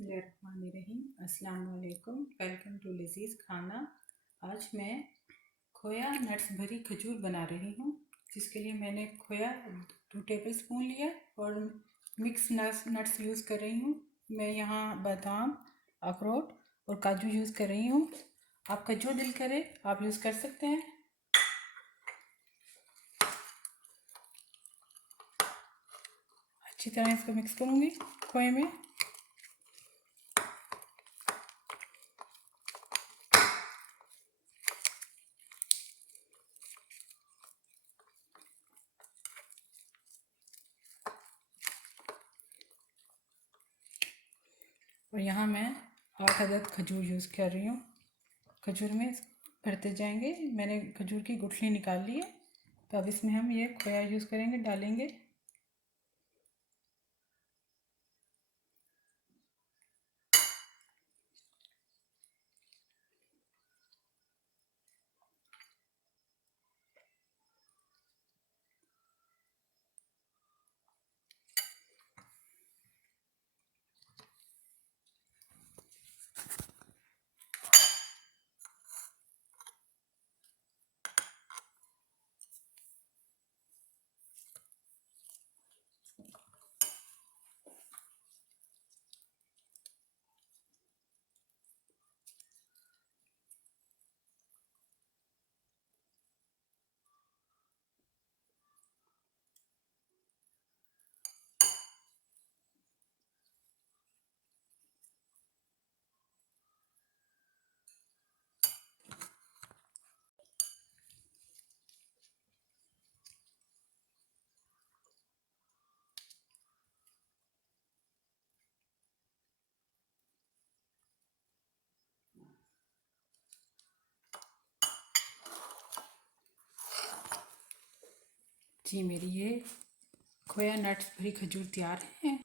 बिस्मिल्लाहिर्रहमानिर्रहीम। अस्सलाम वालेकुम। वेलकम टू लजीज़ खाना। आज मैं खोया नट्स भरी खजूर बना रही हूँ, जिसके लिए मैंने खोया 2 टेबल स्पून लिया और मिक्स नट्स यूज़ कर रही हूँ। मैं यहाँ बादाम, अखरोट और काजू यूज़ कर रही हूँ। आपका जो दिल करे आप यूज़ कर सकते हैं। अच्छी तरह इसको मिक्स करूँगी खोए में। और यहाँ मैं 8 अदद खजूर यूज़ कर रही हूँ। खजूर में भरते जाएंगे। मैंने खजूर की गुठली निकाल ली है, तो अब इसमें हम ये खोया यूज़ करेंगे, डालेंगे। जी, मेरी ये खोया नट्स भरी खजूर तैयार है।